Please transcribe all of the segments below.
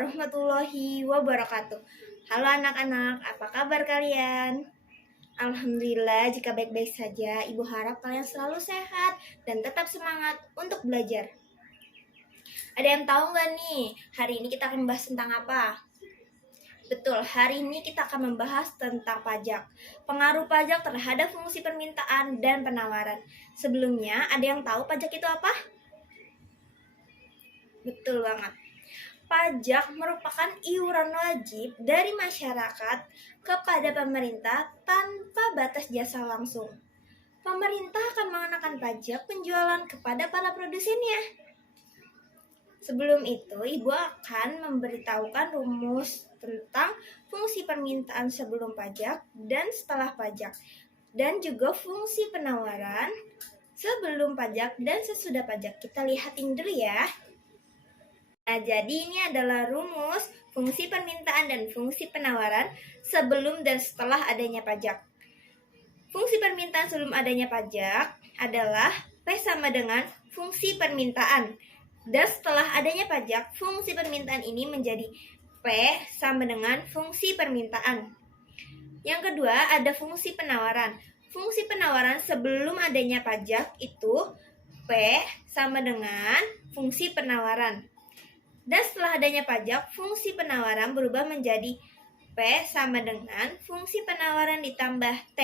warahmatullahi wabarakatuh. Halo anak-anak, apa kabar kalian? Alhamdulillah jika baik-baik saja. Ibu harap kalian selalu sehat dan tetap semangat untuk belajar. Ada yang tahu nggak nih, hari ini kita akan membahas tentang apa? Betul, hari ini kita akan membahas tentang pajak. Pengaruh pajak terhadap fungsi permintaan dan penawaran. Sebelumnya, ada yang tahu pajak itu apa? Betul banget. Pajak merupakan iuran wajib dari masyarakat kepada pemerintah tanpa batas jasa langsung. Pemerintah akan mengenakan pajak penjualan kepada para produsennya. Sebelum itu, Ibu akan memberitahukan rumus tentang fungsi permintaan sebelum pajak dan setelah pajak, dan juga fungsi penawaran sebelum pajak dan sesudah pajak. Kita lihatin dulu ya. Nah, jadi ini adalah rumus fungsi permintaan dan fungsi penawaran sebelum dan setelah adanya pajak. Fungsi permintaan sebelum adanya pajak adalah P sama dengan fungsi permintaan. Dan setelah adanya pajak, fungsi permintaan ini menjadi P sama dengan fungsi permintaan. Yang kedua, ada fungsi penawaran. Fungsi penawaran sebelum adanya pajak itu P sama dengan fungsi penawaran. Dan setelah adanya pajak, fungsi penawaran berubah menjadi P sama dengan fungsi penawaran ditambah T,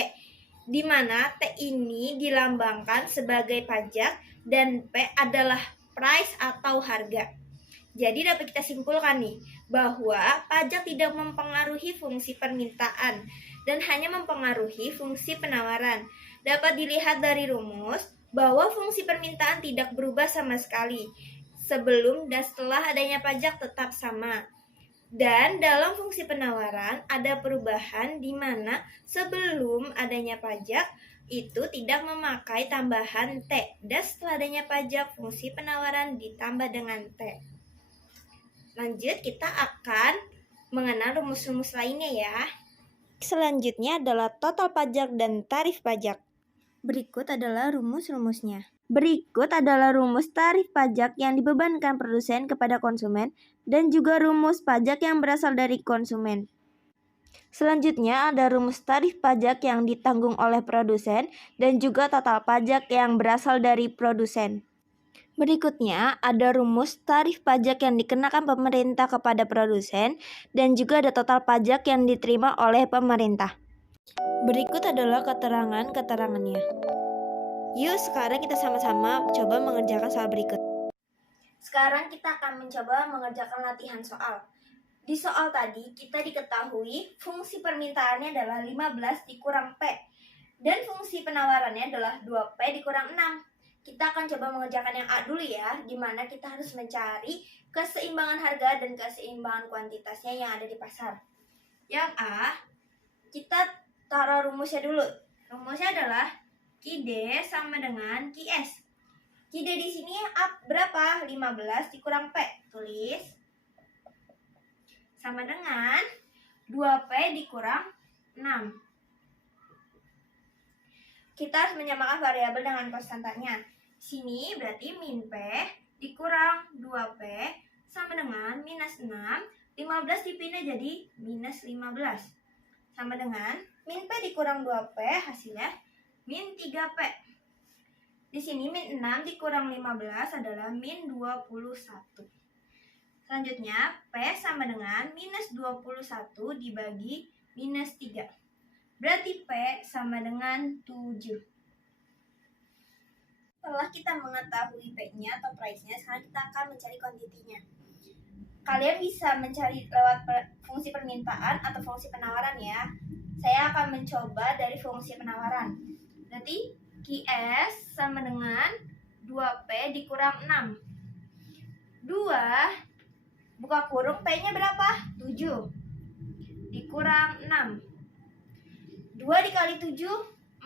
di mana T ini dilambangkan sebagai pajak dan P adalah price atau harga. Jadi dapat kita simpulkan nih, bahwa pajak tidak mempengaruhi fungsi permintaan dan hanya mempengaruhi fungsi penawaran. Dapat dilihat dari rumus bahwa fungsi permintaan tidak berubah sama sekali. Sebelum dan setelah adanya pajak tetap sama. Dan dalam fungsi penawaran ada perubahan di mana sebelum adanya pajak itu tidak memakai tambahan T. Dan setelah adanya pajak fungsi penawaran ditambah dengan T. Lanjut kita akan mengenal rumus-rumus lainnya ya. Selanjutnya adalah total pajak dan tarif pajak. Berikut adalah rumus-rumusnya. Berikut adalah rumus tarif pajak yang dibebankan produsen kepada konsumen dan juga rumus pajak yang berasal dari konsumen. Selanjutnya ada rumus tarif pajak yang ditanggung oleh produsen dan juga total pajak yang berasal dari produsen. Berikutnya ada rumus tarif pajak yang dikenakan pemerintah kepada produsen dan juga ada total pajak yang diterima oleh pemerintah. Berikut adalah keterangan-keterangannya. Yuk sekarang kita sama-sama coba mengerjakan soal berikut. Sekarang kita akan mencoba mengerjakan latihan soal. Di soal tadi kita diketahui fungsi permintaannya adalah 15 dikurang P. Dan fungsi penawarannya adalah 2P dikurang 6. Kita akan coba mengerjakan yang A dulu ya, di mana kita harus mencari keseimbangan harga dan keseimbangan kuantitasnya yang ada di pasar. Yang A, kita taruh rumusnya dulu. Rumusnya adalah QD sama dengan QS. QD di sini berapa? 15 dikurang P. Tulis. Sama dengan 2P dikurang 6. Kita harus menyamakan variabel dengan konstantanya. Sini berarti min P dikurang 2P sama dengan minus 6. 15 dipindah jadi minus 15. Sama dengan min P dikurang 2P hasilnya min 3P. Di sini min 6 dikurang 15 adalah min 21. Selanjutnya P sama dengan minus 21 dibagi minus 3. Berarti P sama dengan 7. Setelah kita mengetahui P-nya atau price-nya, sekarang kita akan mencari kuantitinya. Kalian bisa mencari lewat fungsi permintaan atau fungsi penawaran ya. Saya akan mencoba dari fungsi penawaran. Berarti QS sama dengan 2P dikurang 6. 2 buka kurung P-nya berapa? 7 dikurang 6. 2 dikali 7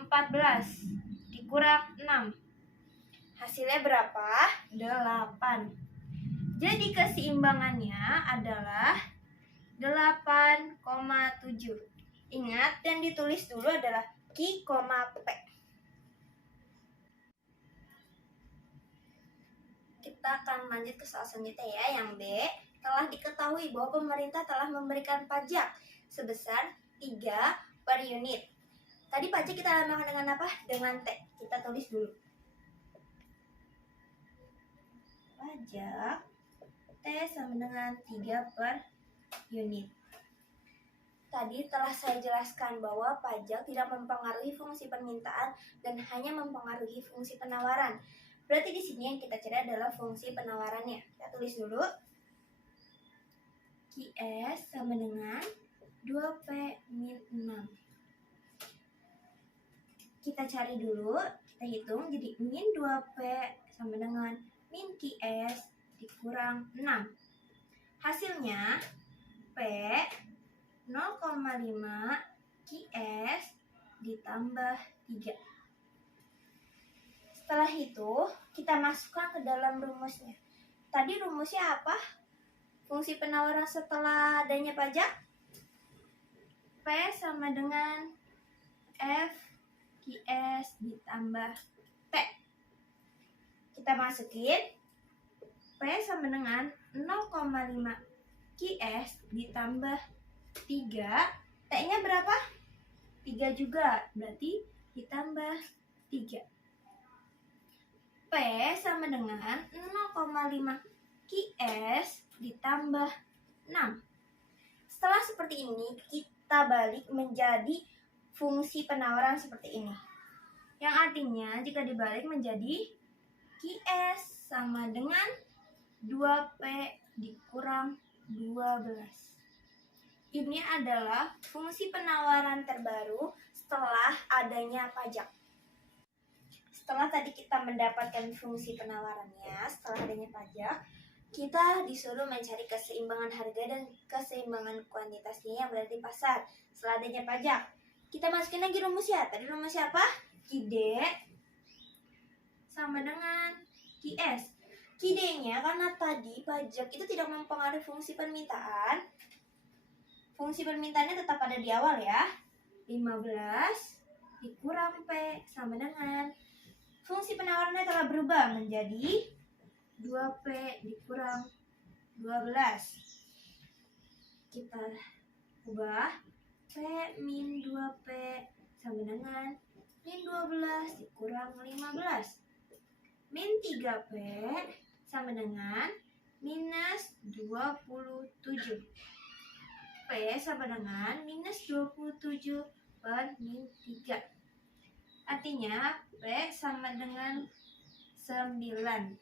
14 dikurang 6. Hasilnya berapa? 8. Jadi keseimbangannya adalah 8,7. Ingat yang ditulis dulu adalah Q, P. Kita akan lanjut ke soal selanjutnya ya, yang B. telah diketahui bahwa pemerintah telah memberikan pajak sebesar 3 per unit. Tadi pajak kita namakan dengan apa? Dengan T. Kita tulis dulu. Pajak T sama dengan 3 per unit. Tadi telah saya jelaskan bahwa pajak tidak mempengaruhi fungsi permintaan dan hanya mempengaruhi fungsi penawaran. Berarti di sini yang kita cari adalah fungsi penawarannya. Kita tulis dulu. QS sama dengan 2P min 6. Kita cari dulu, kita hitung jadi min 2P sama dengan min QS dikurang 6. Hasilnya P 0,5 QS ditambah 3. Setelah itu, kita masukkan ke dalam rumusnya. Tadi rumusnya apa? Fungsi penawaran setelah adanya pajak? P sama dengan F QS ditambah T. Kita masukin P sama dengan 0,5 QS ditambah 3. T-nya berapa? 3 juga, berarti ditambah 3. P sama dengan 0,5 QS ditambah 6. Setelah seperti ini, kita balik menjadi fungsi penawaran seperti ini. Yang artinya jika dibalik menjadi QS sama dengan 2P dikurang 12. Ini adalah fungsi penawaran terbaru setelah adanya pajak. Setelah tadi kita mendapatkan fungsi penawarannya, setelah adanya pajak, kita disuruh mencari keseimbangan harga dan keseimbangan kuantitasnya yang berada di pasar setelah adanya pajak. Kita masukin lagi rumusnya. Tadi rumusnya apa? QD sama dengan QS. QD-nya karena tadi pajak itu tidak mempengaruhi fungsi permintaan. Fungsi permintaannya tetap ada di awal ya. 15 dikurang P sama dengan fungsi penawarannya telah berubah menjadi 2P dikurang 12. Kita ubah P min 2P sama dengan min 12 dikurang 15. Min 3P sama dengan minus 27. P sama dengan minus 27 per min 3. Artinya P sama dengan 9.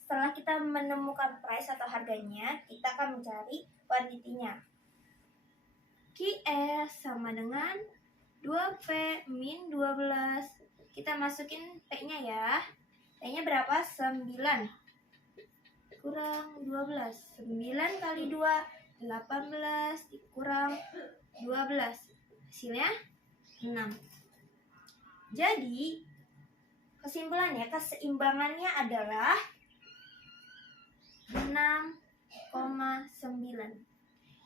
Setelah kita menemukan price atau harganya, kita akan mencari kuantitinya. QS sama dengan 2P min 12. Kita masukin P-nya ya. P-nya berapa? 9. Kurang 12. 9 kali 2 18 dikurang 12. Hasilnya 6. Jadi, kesimpulannya keseimbangannya adalah 6,9.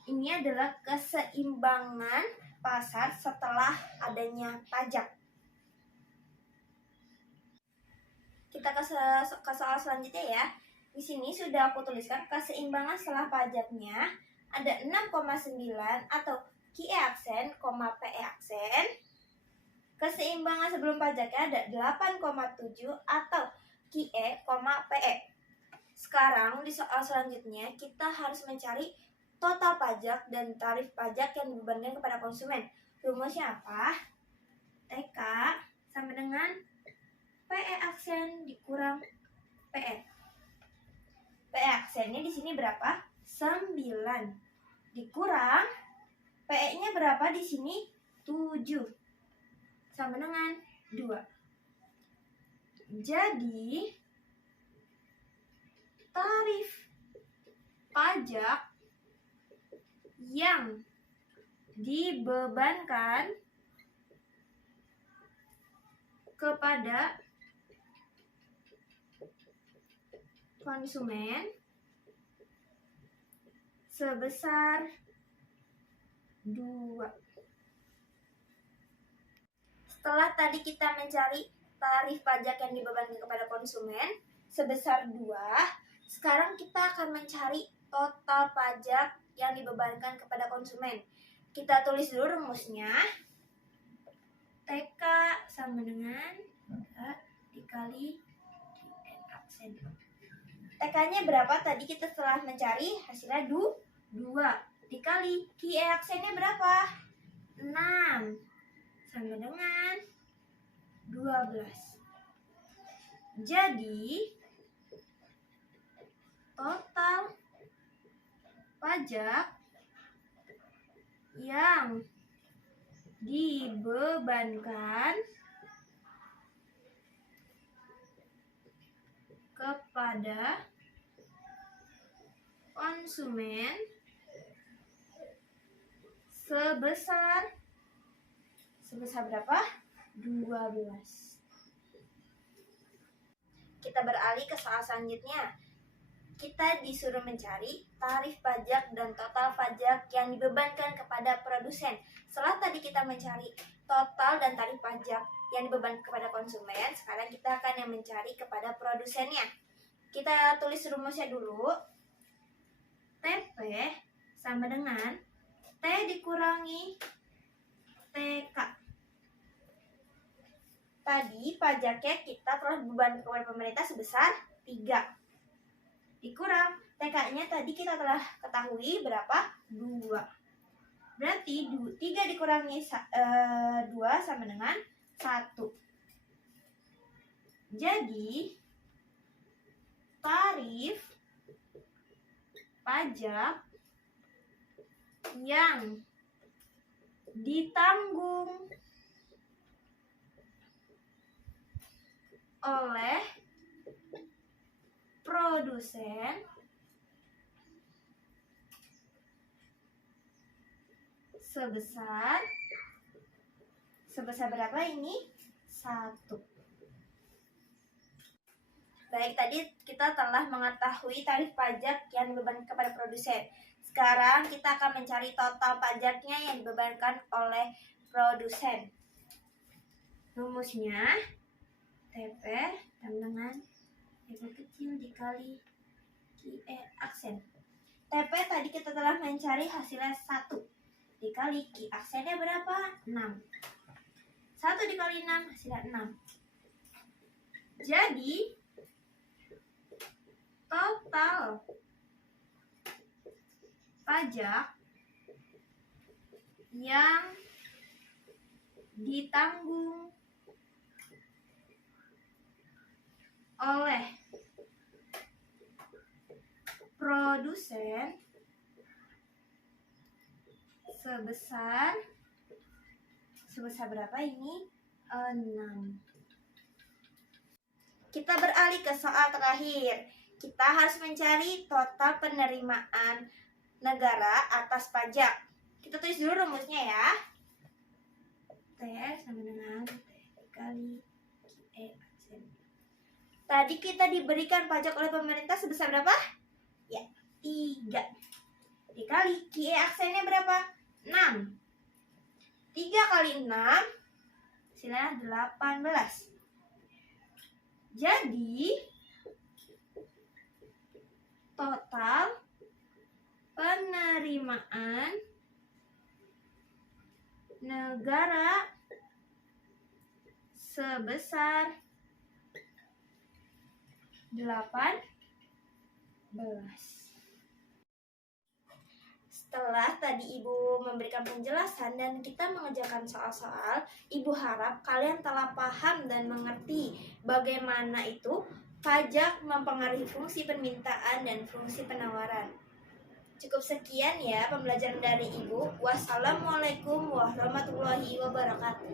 Ini adalah keseimbangan pasar setelah adanya pajak. Kita ke soal selanjutnya ya. Di sini sudah aku tuliskan keseimbangan setelah pajaknya ada 6,9 atau QE aksen, PE aksen. Keseimbangan sebelum pajaknya ada 8,7 atau QE, PE. Sekarang di soal selanjutnya kita harus mencari total pajak dan tarif pajak yang dibebankan kepada konsumen. Rumusnya apa? TK sama dengan PE aksen dikurang PE. PE aksennya di sini berapa? 9 dikurang PE-nya berapa di sini? 7 sama dengan 2. Jadi tarif pajak yang dibebankan kepada konsumen sebesar 2. Setelah tadi kita mencari tarif pajak yang dibebankan kepada konsumen sebesar 2, Sekarang kita akan mencari total pajak yang dibebankan kepada konsumen. Kita tulis dulu rumusnya. TK sama dengan dikali QE aksen. TK-nya berapa? Tadi kita telah mencari, hasilnya 2 dikali QE aksennya berapa? 6 sama dengan 12. Jadi total pajak yang dibebankan kepada konsumen sebesar berapa? 12. Kita beralih ke soal selanjutnya. Kita disuruh mencari tarif pajak dan total pajak yang dibebankan kepada produsen. Setelah tadi kita mencari total dan tarif pajak yang dibebankan kepada konsumen, sekarang kita akan yang mencari kepada produsennya. Kita tulis rumusnya dulu. TP sama dengan T dikurangi TK. Tadi pajaknya kita telah beban kepada pemerintah sebesar 3. Dikurang TK-nya tadi kita telah ketahui berapa? 2. Berarti 3 dikurangi 2 sama dengan 1. Jadi tarif pajak yang ditanggung oleh produsen sebesar berapa ini? 1. Baik, tadi kita telah mengetahui tarif pajak yang dibebankan kepada produsen. Sekarang kita akan mencari total pajaknya yang dibebankan oleh produsen. Rumusnya TP sama dengan TP kecil dikali QE aksen. TP tadi kita telah mencari hasilnya 1 dikali QE aksennya berapa? 6. 1 dikali 6 hasilnya 6. Jadi total pajak yang ditanggung oleh produsen sebesar berapa ini? 6. Kita beralih ke soal terakhir. Kita harus mencari total penerimaan negara atas pajak. Kita tulis dulu rumusnya ya. T sama dengan T dikali QE aksen. Tadi kita diberikan pajak oleh pemerintah sebesar berapa? Ya, 3. Dikali QE aksennya berapa? 6. 3 kali 6 hasilnya 18. Jadi total penerimaan negara sebesar 18. Setelah tadi Ibu memberikan penjelasan dan kita mengerjakan soal-soal, Ibu harap kalian telah paham dan mengerti bagaimana itu pajak mempengaruhi fungsi permintaan dan fungsi penawaran. Cukup sekian ya pembelajaran dari Ibu. Wassalamualaikum warahmatullahi wabarakatuh.